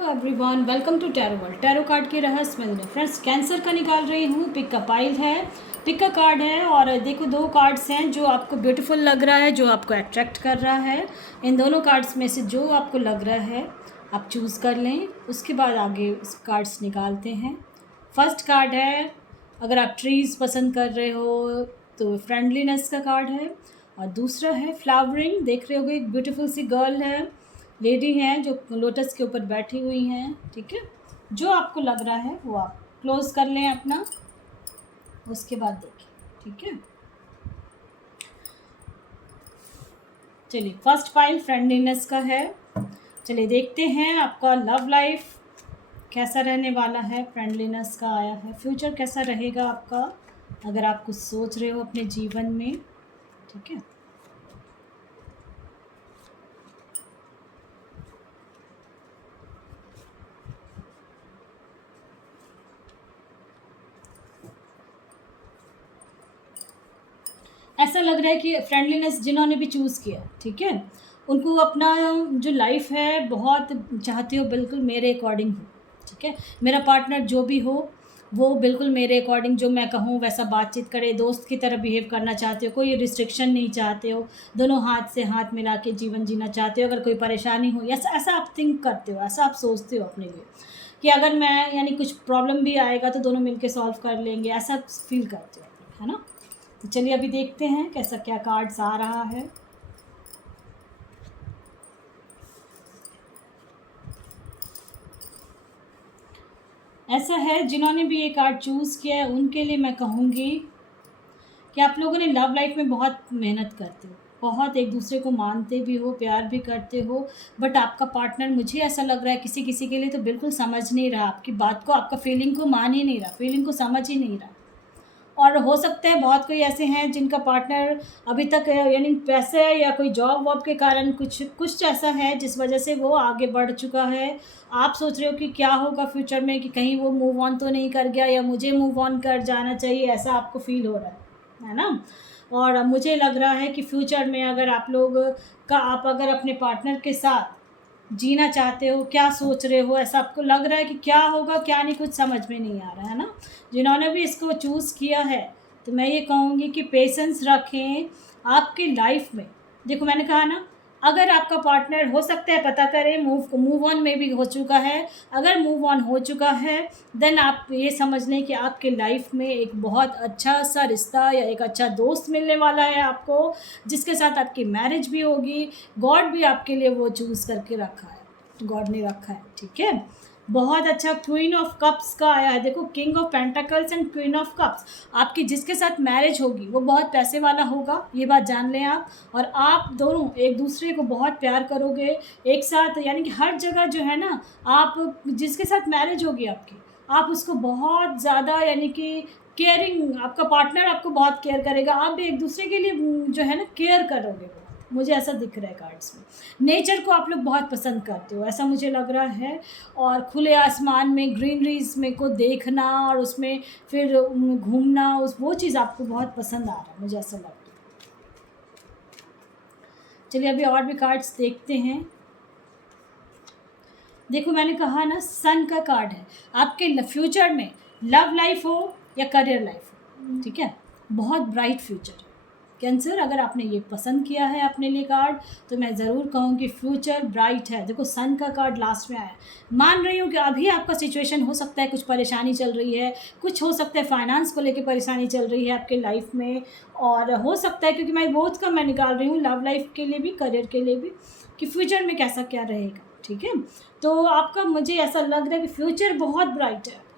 Everyone, welcome to tarot world. Tarot card के रहस्य में फ्रेंड्स कैंसर का निकाल रही हूँ। पिक का पाइल है, पिक का कार्ड है और देखो दो कार्ड्स हैं जो आपको ब्यूटीफुल लग रहा है, जो आपको अट्रैक्ट कर रहा है। इन दोनों कार्ड्स में से जो आपको लग रहा है आप चूज़ कर लें, उसके बाद आगे कार्ड्स निकालते हैं। फर्स्ट कार्ड है, अगर आप ट्रीज़ पसंद कर रहे हो तो फ्रेंडलीनेस का कार्ड है, और दूसरा है फ्लावरिंग। देख रहे होगे एक ब्यूटीफुल सी गर्ल है, लेडी हैं जो लोटस के ऊपर बैठी हुई हैं। ठीक है, जो आपको लग रहा है वो आप क्लोज कर लें अपना, उसके बाद देखिए। ठीक है, चलिए फर्स्ट पाइल फ्रेंडलीनेस का है। चलिए देखते हैं आपका लव लाइफ कैसा रहने वाला है। फ्रेंडलीनेस का आया है, फ्यूचर कैसा रहेगा आपका अगर आप कुछ सोच रहे हो अपने जीवन में। ठीक है, ऐसा लग रहा है कि फ्रेंडलीनेस जिन्होंने भी चूज़ किया, ठीक है, उनको अपना जो लाइफ है बहुत चाहते हो बिल्कुल मेरे अकॉर्डिंग हो। ठीक है, मेरा पार्टनर जो भी हो वो बिल्कुल मेरे अकॉर्डिंग जो मैं कहूँ वैसा बातचीत करे, दोस्त की तरह बिहेव करना चाहते हो, कोई रिस्ट्रिक्शन नहीं चाहते हो, दोनों हाथ से हाथ मिला के जीवन जीना चाहते हो। अगर कोई परेशानी हो ऐसा ऐसा आप थिंक करते हो, ऐसा आप सोचते हो अपने लिए कि अगर मैं यानी कुछ प्रॉब्लम भी आएगा तो दोनों मिलके सॉल्व कर लेंगे, ऐसा फील करते हो, है ना। तो चलिए अभी देखते हैं कैसा क्या कार्ड्स आ रहा है। ऐसा है, जिन्होंने भी ये कार्ड चूज़ किया है उनके लिए मैं कहूँगी कि आप लोगों ने लव लाइफ में बहुत मेहनत करते हो, बहुत एक दूसरे को मानते भी हो, प्यार भी करते हो, बट आपका पार्टनर मुझे ऐसा लग रहा है किसी किसी के लिए तो बिल्कुल समझ नहीं रहा आपकी बात को, आपका फीलिंग को मान ही नहीं रहा, फीलिंग को समझ ही नहीं रहा। और हो सकता है बहुत कोई ऐसे हैं जिनका पार्टनर अभी तक यानी पैसे या कोई जॉब वॉब के कारण कुछ कुछ ऐसा है जिस वजह से वो आगे बढ़ चुका है। आप सोच रहे हो कि क्या होगा फ्यूचर में, कि कहीं वो मूव ऑन तो नहीं कर गया या मुझे मूव ऑन कर जाना चाहिए, ऐसा आपको फील हो रहा है ना। और मुझे लग रहा है कि फ्यूचर में अगर आप लोग का आप अगर अपने पार्टनर के साथ जीना चाहते हो, क्या सोच रहे हो, ऐसा आपको लग रहा है कि क्या होगा क्या नहीं कुछ समझ में नहीं आ रहा है ना। जिन्होंने भी इसको चूज़ किया है तो मैं ये कहूँगी कि पेशेंस रखें आपकी लाइफ में। देखो मैंने कहा ना, अगर आपका पार्टनर हो सकता है पता करें मूव ऑन में भी हो चुका है, अगर मूव ऑन हो चुका है देन आप ये समझ लें कि आपके लाइफ में एक बहुत अच्छा सा रिश्ता या एक अच्छा दोस्त मिलने वाला है आपको, जिसके साथ आपकी मैरिज भी होगी। गॉड भी आपके लिए वो चूज़ करके रखा है, गॉड ने रखा है। ठीक है, बहुत अच्छा क्वीन ऑफ कप्स का आया है। देखो king of pentacles and queen of cups, आपकी जिसके साथ मैरिज होगी वो बहुत पैसे वाला होगा, ये बात जान लें आप। और आप दोनों एक दूसरे को बहुत प्यार करोगे एक साथ, यानी कि हर जगह जो है ना, आप जिसके साथ मैरिज होगी आपकी, आप उसको बहुत ज़्यादा यानी कि केयरिंग, आपका पार्टनर आपको बहुत केयर करेगा, आप भी एक दूसरे के लिए जो है ना केयर करोगे बहुत। मुझे ऐसा दिख रहा है कार्ड्स में। नेचर को आप लोग बहुत पसंद करते हो ऐसा मुझे लग रहा है, और खुले आसमान में ग्रीनरीज में को देखना और उसमें फिर घूमना, उस वो चीज़ आपको बहुत पसंद आ रहा है, मुझे ऐसा लगता है। चलिए अभी और भी कार्ड्स देखते हैं। देखो मैंने कहा ना, सन का कार्ड है, आपके फ्यूचर में लव लाइफ हो या करियर लाइफ हो, ठीक है, बहुत ब्राइट फ्यूचर है। कैंसर, अगर आपने ये पसंद किया है अपने लिए कार्ड तो मैं ज़रूर कहूँगी फ्यूचर ब्राइट है। देखो सन का कार्ड लास्ट में आया, मान रही हूँ कि अभी आपका सिचुएशन हो सकता है कुछ परेशानी चल रही है, कुछ हो सकता है फाइनेंस को लेके परेशानी चल रही है आपके लाइफ में, और हो सकता है क्योंकि मैं बोथ का मैं निकाल रही हूँ, लव लाइफ के लिए भी करियर के लिए भी, कि फ्यूचर में कैसा क्या रहेगा। ठीक है, तो आपका मुझे ऐसा लग रहा है कि फ्यूचर बहुत ब्राइट है।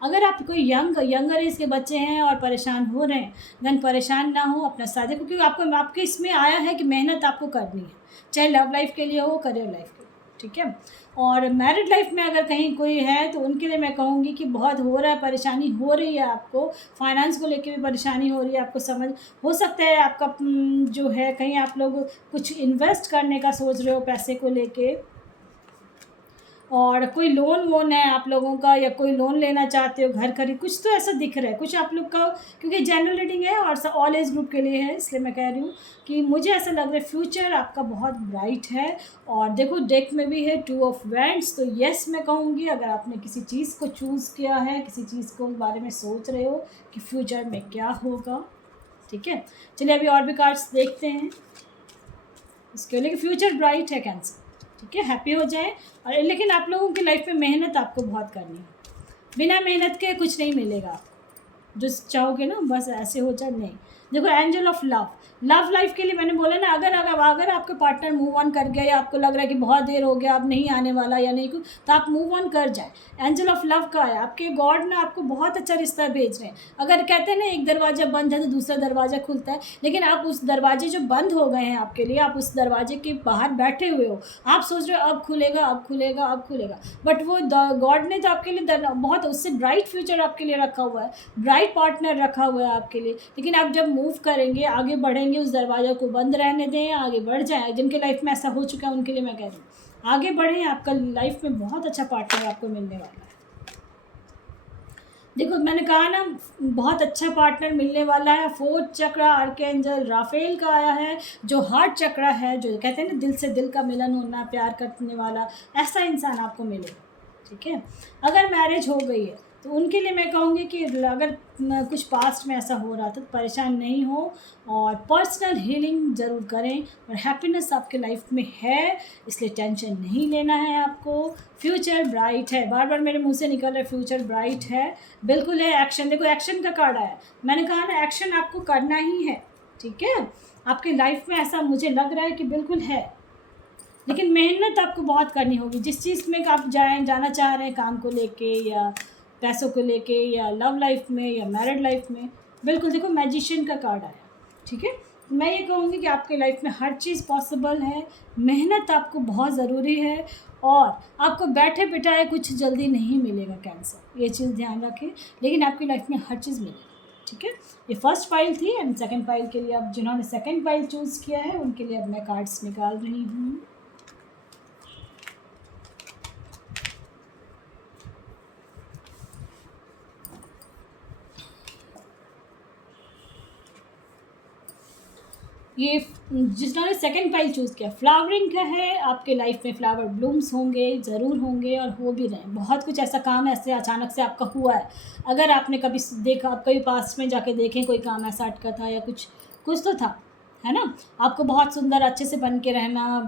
अगर आप कोई यंगर एज के बच्चे हैं और परेशान हो रहे हैं, देन परेशान ना हो, अपना साथ देखो, क्योंकि आपको आपके इसमें आया है कि मेहनत आपको करनी है, चाहे लव लाइफ के लिए हो करियर लाइफ के लिए। ठीक है, और मैरिड लाइफ में अगर कहीं कोई है तो उनके लिए मैं कहूँगी कि बहुत हो रहा है, परेशानी हो रही है आपको, फाइनेंस को लेके भी परेशानी हो रही है आपको, समझ हो सकता है आपका जो है कहीं आप लोग कुछ इन्वेस्ट करने का सोच रहे हो पैसे को लेके, और कोई लोन वोन है आप लोगों का, या कोई लोन लेना चाहते हो घर खरीद, कुछ तो ऐसा दिख रहा है कुछ आप लोग का, क्योंकि जनरल रीडिंग है और ऑल एज ग्रुप के लिए है, इसलिए मैं कह रही हूँ कि मुझे ऐसा लग रहा है फ्यूचर आपका बहुत ब्राइट है। और देखो डेक में भी है 2 ऑफ वैंड्स, तो येस मैं कहूँगी अगर आपने किसी चीज़ को चूज़ किया है, किसी चीज़ को बारे में सोच रहे हो कि फ्यूचर में क्या होगा। ठीक है, चलिए अभी और भी कार्ड्स देखते हैं इसके, लेकिन फ्यूचर ब्राइट है कैंसर। ठीक है, हैप्पी हो जाए। और लेकिन आप लोगों की लाइफ में मेहनत आपको बहुत करनी है, बिना मेहनत के कुछ नहीं मिलेगा आपको, जो चाहोगे ना बस ऐसे हो जाए नहीं। देखो angel of love, love life के लिए मैंने बोला ना, अगर आपका पार्टनर मूव ऑन कर गया या आपको लग रहा है कि बहुत देर हो गया अब नहीं आने वाला या नहीं कुछ, तो आप मूव ऑन कर जाए। एंजल ऑफ लव का है, आपके गॉड ना आपको बहुत अच्छा रिश्ता भेज रहे हैं। अगर कहते हैं ना एक दरवाज़ा बंद है तो दूसरा दरवाज़ा खुलता है, लेकिन आप उस दरवाजे जो बंद हो गए हैं आपके लिए, आप उस दरवाजे के बाहर बैठे हुए हो, आप सोच रहे हो अब खुलेगा अब खुलेगा अब खुलेगा, बट वो गॉड ने तो आपके लिए बहुत उससे ब्राइट फ्यूचर आपके लिए रखा हुआ है, ब्राइट पार्टनर रखा हुआ है आपके लिए। लेकिन आप जब मूव करेंगे आगे बढ़ेंगे, उस दरवाज़ा को बंद रहने दें, आगे बढ़ जाए। जिनके लाइफ में ऐसा हो चुका है उनके लिए मैं कह रही हूँ आगे बढ़ें, आपका लाइफ में बहुत अच्छा पार्टनर आपको मिलने वाला है। देखो मैंने कहा ना बहुत अच्छा पार्टनर मिलने वाला है। 4th चक्र आर्कएंजल राफेल का आया है, जो हार्ट चक्र है, जो कहते हैं ना दिल से दिल का मिलन होना, प्यार करने वाला, ऐसा इंसान आपको मिलेगा। ठीक है, अगर मैरिज हो गई है तो उनके लिए मैं कहूँगी कि अगर कुछ पास्ट में ऐसा हो रहा था तो परेशान नहीं हो, और पर्सनल हीलिंग ज़रूर करें। और हैप्पीनेस आपके लाइफ में है, इसलिए टेंशन नहीं लेना है आपको। फ्यूचर ब्राइट है, बार बार मेरे मुंह से निकल रहा है फ्यूचर ब्राइट है, बिल्कुल है। एक्शन, देखो एक्शन का कार्ड आया, मैंने कहा ना एक्शन आपको करना ही है। ठीक है, आपकी लाइफ में ऐसा मुझे लग रहा है कि बिल्कुल है, लेकिन मेहनत आपको बहुत करनी होगी। जिस चीज़ में आप जाना चाह रहे हैं, काम को लेके या पैसों को लेके या लव लाइफ में या मैरिड लाइफ में, बिल्कुल देखो मैजिशियन का कार्ड आया। ठीक है, मैं ये कहूँगी कि आपके लाइफ में हर चीज़ पॉसिबल है, मेहनत आपको बहुत ज़रूरी है, और आपको बैठे बिठाए कुछ जल्दी नहीं मिलेगा कैंसर, ये चीज़ ध्यान रखें। लेकिन आपकी लाइफ में हर चीज़ मिलेगी। ठीक है, ये फर्स्ट फाइल थी, एंड सेकंड फाइल के लिए अब जिन्होंने सेकंड फाइल चूज़ किया है उनके लिए अब मैं कार्ड्स निकाल रही हूँ। ये जिन्होंने सेकंड फाइल चूज़ किया फ्लावरिंग का है, आपके लाइफ में फ्लावर ब्लूम्स होंगे, ज़रूर होंगे और हो भी रहे हैं। बहुत कुछ ऐसा काम ऐसे अचानक से आपका हुआ है, अगर आपने कभी देखा, आप कभी पास्ट में जाके देखें कोई काम ऐसा अटका था या कुछ कुछ तो था, है ना। आपको बहुत सुंदर अच्छे से बन के रहना,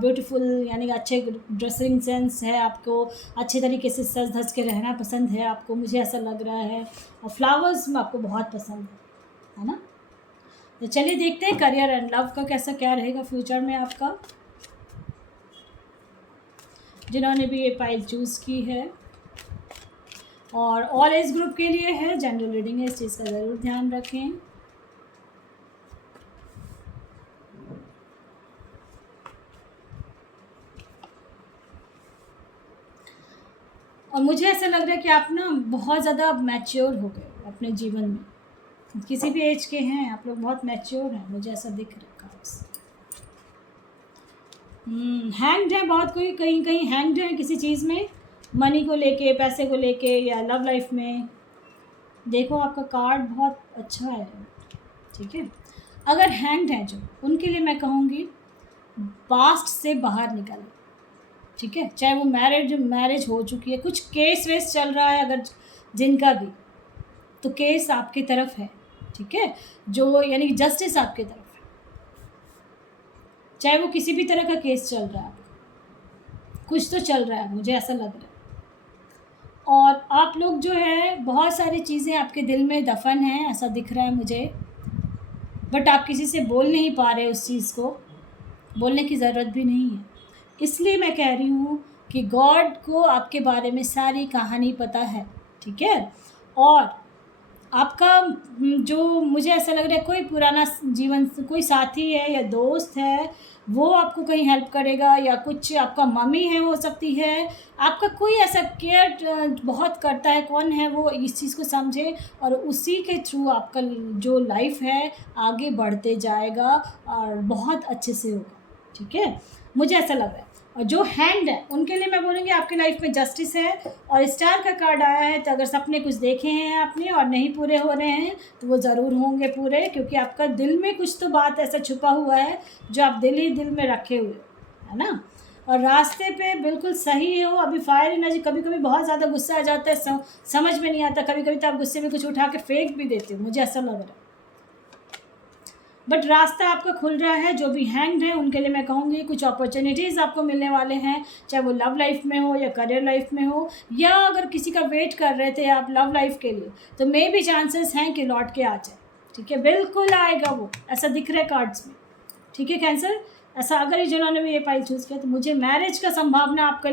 ब्यूटीफुल यानी कि अच्छे ड्रेसिंग सेंस है आपको, अच्छे तरीके से सज धज के रहना पसंद है आपको, मुझे ऐसा लग रहा है। और फ्लावर्स में आपको बहुत पसंद है ना। तो चलिए देखते हैं करियर एंड लव का कैसा क्या रहेगा फ्यूचर में आपका, जिन्होंने भी ये फाइल चूज़ की है। और ऑल एज ग्रुप के लिए है, जनरल रीडिंग है, इस चीज़ का ज़रूर ध्यान रखें। और मुझे ऐसा लग रहा है कि आप ना बहुत ज़्यादा मैच्योर हो गए अपने जीवन में, किसी भी एज के हैं आप लोग, बहुत मैच्योर हैं, मुझे ऐसा दिख रहा है कार्ड्स। हैंग्ड है, बहुत कोई कहीं कहीं हैंग्ड है किसी चीज़ में, मनी को लेके, पैसे को लेके या लव लाइफ में। देखो आपका कार्ड बहुत अच्छा है। ठीक है, अगर हैंग्ड है जो, उनके लिए मैं कहूँगी पास्ट से बाहर निकलें। ठीक है, चाहे वो मैरिज हो चुकी है, कुछ केस वेस चल रहा है अगर जिनका भी, तो केस आपकी तरफ है। ठीक है, जो यानी कि जस्टिस आपकी तरफ है, चाहे वो किसी भी तरह का केस चल रहा है, कुछ तो चल रहा है, मुझे ऐसा लग रहा है। और आप लोग जो है बहुत सारी चीज़ें आपके दिल में दफन हैं, ऐसा दिख रहा है मुझे, बट आप किसी से बोल नहीं पा रहे उस चीज़ को, बोलने की ज़रूरत भी नहीं है। इसलिए मैं कह रही हूँ कि गॉड को आपके बारे में सारी कहानी पता है। ठीक है, और आपका जो मुझे ऐसा लग रहा है कोई पुराना जीवन, कोई साथी है या दोस्त है, वो आपको कहीं हेल्प करेगा, या कुछ आपका मम्मी है हो सकती है, आपका कोई ऐसा केयर बहुत करता है, कौन है वो, इस चीज़ को समझे और उसी के थ्रू आपका जो लाइफ है आगे बढ़ते जाएगा और बहुत अच्छे से होगा। ठीक है, मुझे ऐसा लग रहा है। और जो हैंड है उनके लिए मैं बोलूँगी आपकी लाइफ में जस्टिस है, और स्टार का कार्ड आया है। तो अगर सपने कुछ देखे हैं आपने और नहीं पूरे हो रहे हैं तो वो ज़रूर होंगे पूरे, क्योंकि आपका दिल में कुछ तो बात ऐसा छुपा हुआ है जो आप दिल ही दिल में रखे हुए हो, है ना। और रास्ते पे बिल्कुल सही हो। अभी फायर एनर्जी, कभी कभी बहुत ज़्यादा गुस्सा आ जाता है, समझ में नहीं आता, कभी कभी तो आप गुस्से में कुछ उठा के फेंक भी देते हो, मुझे ऐसा लग रहा है। बट रास्ता आपका खुल रहा है। जो भी हैंग्ड है उनके लिए मैं कहूँगी कुछ अपॉर्चुनिटीज़ आपको मिलने वाले हैं, चाहे वो लव लाइफ में हो या करियर लाइफ में हो, या अगर किसी का वेट कर रहे थे आप लव लाइफ के लिए तो मे भी चांसेस हैं कि लौट के आ जाए। ठीक है, बिल्कुल आएगा वो, ऐसा दिख रहा है कार्ड्स में। ठीक है कैंसर, ऐसा अगर जिन्होंने भी ये पाइल चूज़ किया तो मुझे मैरिज का संभावना आपका,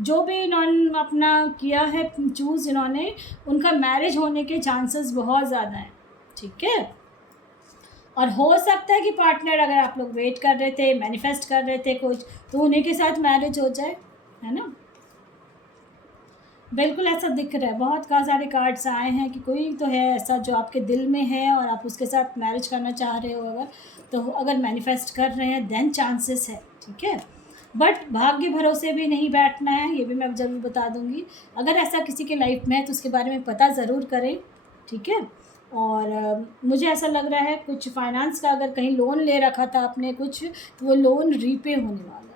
जो भी इन्होंने अपना किया है चूज़ इन्होंने, उनका मैरिज होने के चांसेस बहुत ज़्यादा हैं। ठीक है, और हो सकता है कि पार्टनर, अगर आप लोग वेट कर रहे थे, मैनिफेस्ट कर रहे थे कुछ, तो उन्हीं के साथ मैरिज हो जाए, है ना। बिल्कुल ऐसा दिख रहा है, बहुत सारे कार्ड्स आए हैं कि कोई तो है ऐसा जो आपके दिल में है और आप उसके साथ मैरिज करना चाह रहे हो। अगर तो अगर मैनिफेस्ट कर रहे हैं देन चांसेस है। ठीक है, बट भाग्य भरोसे भी नहीं बैठना है, ये भी मैं ज़रूर बता दूंगी। अगर ऐसा किसी के लाइफ में है तो उसके बारे में पता ज़रूर करें। ठीक है, और मुझे ऐसा लग रहा है कुछ फाइनेंस का, अगर कहीं लोन ले रखा था आपने कुछ, तो वो लोन रीपे होने वाला है।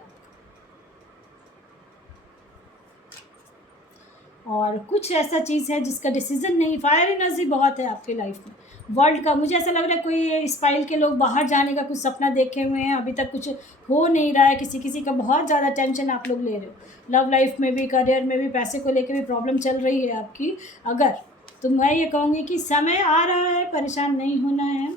और कुछ ऐसा चीज़ है जिसका डिसीजन नहीं, फायर एनर्जी बहुत है आपकी लाइफ में। वर्ल्ड का मुझे ऐसा लग रहा है कोई स्पाइल के लोग बाहर जाने का कुछ सपना देखे हुए हैं, अभी तक कुछ हो नहीं रहा है। किसी किसी का बहुत ज़्यादा टेंशन आप लोग ले रहे हो, लव लाइफ में भी, करियर में भी, पैसे को लेकर भी प्रॉब्लम चल रही है आपकी। अगर तो मैं ये कहूँगी कि समय आ रहा है, परेशान नहीं होना है।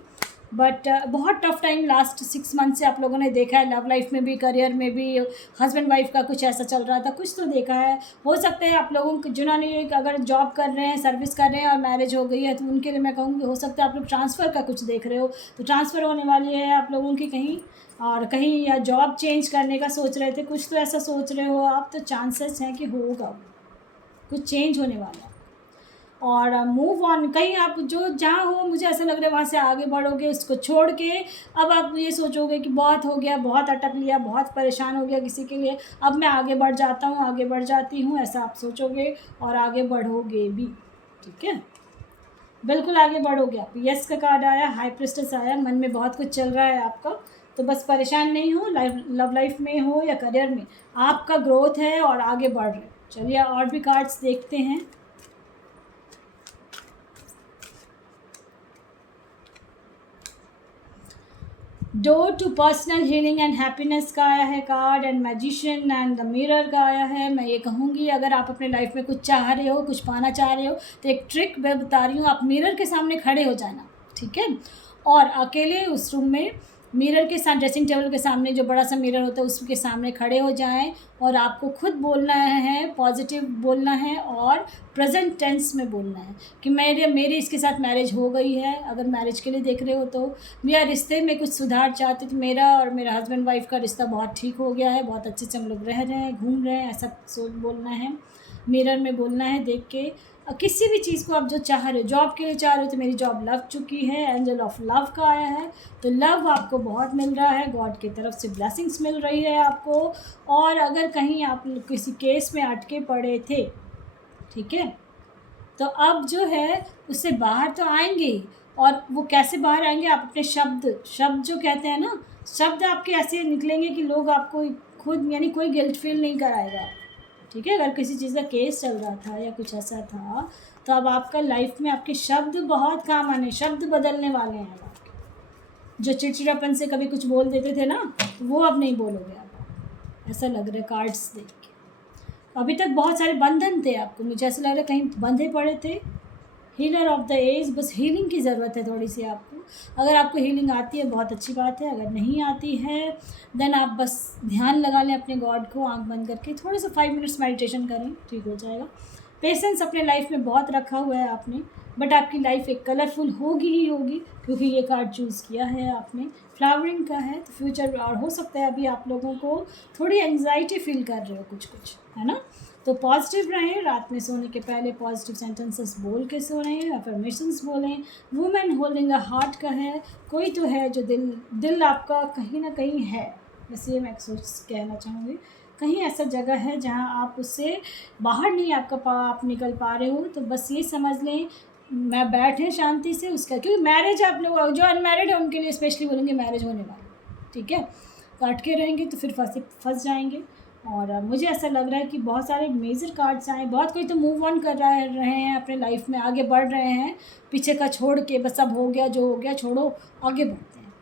बट बहुत टफ टाइम लास्ट 6 मंथ से आप लोगों ने देखा है, लव लाइफ में भी, करियर में भी। हस्बैंड वाइफ का कुछ ऐसा चल रहा था, कुछ तो देखा है। हो सकता है आप लोगों को, जिन्होंने अगर जॉब कर रहे हैं, सर्विस कर रहे हैं और मैरिज हो गई है, तो उनके लिए मैं कहूँगी हो सकता है आप लोग ट्रांसफ़र का कुछ देख रहे हो, तो ट्रांसफ़र होने वाली है आप लोगों की कहीं, और कहीं या जॉब चेंज करने का सोच रहे थे, कुछ तो ऐसा सोच रहे हो आप, तो चांसेस हैं कि होगा कुछ चेंज होने वाला है। और मूव ऑन, कहीं आप जो जहाँ हो, मुझे ऐसा लग रहा है वहाँ से आगे बढ़ोगे, उसको छोड़ के। अब आप ये सोचोगे कि बहुत हो गया, बहुत अटक लिया, बहुत परेशान हो गया किसी के लिए, अब मैं आगे बढ़ जाता हूँ, आगे बढ़ जाती हूँ, ऐसा आप सोचोगे और आगे बढ़ोगे भी। ठीक है, बिल्कुल आगे बढ़ोगे आप। यस का कार्ड आया, हाई प्रिस्टेस आया, मन में बहुत कुछ चल रहा है आपका, तो बस परेशान नहीं हो। लव लाइफ में हो या करियर में, आपका ग्रोथ है और आगे बढ़ रहे हो। चलिए और भी कार्ड्स देखते हैं। Door to personal healing and happiness का आया है card, and magician and the mirror का आया है। मैं ये कहूँगी अगर आप अपने लाइफ में कुछ चाह रहे हो, कुछ पाना चाह रहे हो, तो एक ट्रिक मैं बता रही हूँ, आप मिरर के सामने खड़े हो जाना। ठीक है, और अकेले उस रूम में मिरर के साथ, ड्रेसिंग टेबल के सामने जो बड़ा सा मिरर होता है उसके सामने खड़े हो जाएं, और आपको खुद बोलना है, पॉजिटिव बोलना है और प्रेजेंट टेंस में बोलना है कि मेरी इसके साथ मैरिज हो गई है। अगर मैरिज के लिए देख रहे हो तो, या रिश्ते में कुछ सुधार चाहते तो मेरा और मेरा हस्बैंड वाइफ का रिश्ता बहुत ठीक हो गया है, बहुत अच्छे से हम लोग रह रहे हैं, घूम रहे हैं, ऐसा सोच बोलना है, मिरर में बोलना है देख के। किसी भी चीज़ को आप जो चाह रहे हो, जॉब के लिए चाह रहे हो तो मेरी जॉब लग चुकी है, एंजल ऑफ लव का आया है, तो लव आपको बहुत मिल रहा है, गॉड की तरफ से ब्लेसिंग्स मिल रही है आपको। और अगर कहीं आप किसी केस में अटके पड़े थे, ठीक है, तो अब जो है उससे बाहर तो आएंगे ही। और वो कैसे बाहर आएंगे, आप अपने शब्द जो कहते हैं ना, शब्द आपके ऐसे निकलेंगे कि लोग आपको खुद, यानी कोई गिल्ट फील नहीं कराएगा। ठीक है, अगर किसी चीज़ का केस चल रहा था या कुछ ऐसा था, तो अब आपका लाइफ में आपके शब्द बहुत काम आने, शब्द बदलने वाले हैं आपके। जो चिड़चिड़ापन से कभी कुछ बोल देते थे ना, तो वो अब नहीं बोलोगे आप, ऐसा लग रहा है कार्ड्स देख के। अभी तक बहुत सारे बंधन थे आपको, मुझे ऐसा लग रहा है कहीं बंधे पड़े थे। हीलर ऑफ द एज, बस हीलिंग की ज़रूरत है थोड़ी सी आपको। अगर आपको हीलिंग आती है बहुत अच्छी बात है, अगर नहीं आती है देन आप बस ध्यान लगा लें अपने गॉड को, आंख बंद करके थोड़ा सा 5 मिनट्स मेडिटेशन करें, ठीक हो जाएगा। पेशेंस अपने लाइफ में बहुत रखा हुआ है आपने, बट आपकी लाइफ एक कलरफुल होगी ही होगी, क्योंकि ये कार्ड चूज़ किया है आपने, फ्लावरिंग का है। तो फ्यूचर, और हो सकता है अभी आप लोगों को थोड़ी एंग्जाइटी फील कर रहे हो कुछ, है ना। तो पॉजिटिव रहें, रात में सोने के पहले पॉजिटिव सेंटेंसेस बोल के सोएं, अफर्मेशंस बोलें। वुमेन होल्डिंग अ हार्ट का है, कोई तो है जो दिल आपका कहीं ना कहीं है, बस ये मैं सोच कहना चाहूँगी। कहीं ऐसा जगह है जहाँ आप उससे बाहर नहीं आप निकल पा रहे हो, तो बस ये समझ लें, मैं बैठें शांति से उसका, क्योंकि मैरिज आप लोग जो अनमैरिड है उनके लिए स्पेशली बोलेंगे मैरिज होने वाला है, ठीक है। तो अटके रहेंगे तो फिर फंस जाएंगे। और मुझे ऐसा लग रहा है कि बहुत सारे मेजर कार्ड्स आए, बहुत कोई तो मूव ऑन कर रहे हैं अपने लाइफ में, आगे बढ़ रहे हैं, पीछे का छोड़ के बस अब हो गया जो हो गया छोड़ो, आगे बढ़ते हैं।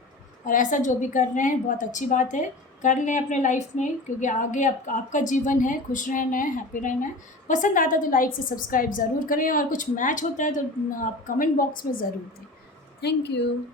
और ऐसा जो भी कर रहे हैं बहुत अच्छी बात है, कर लें अपने लाइफ में, क्योंकि आगे आपका जीवन है, खुश रहना है, हैप्पी रहना है। पसंद आता तो लाइक से सब्सक्राइब ज़रूर करें, और कुछ मैच होता है तो आप कमेंट बॉक्स में ज़रूर दें। Thank you.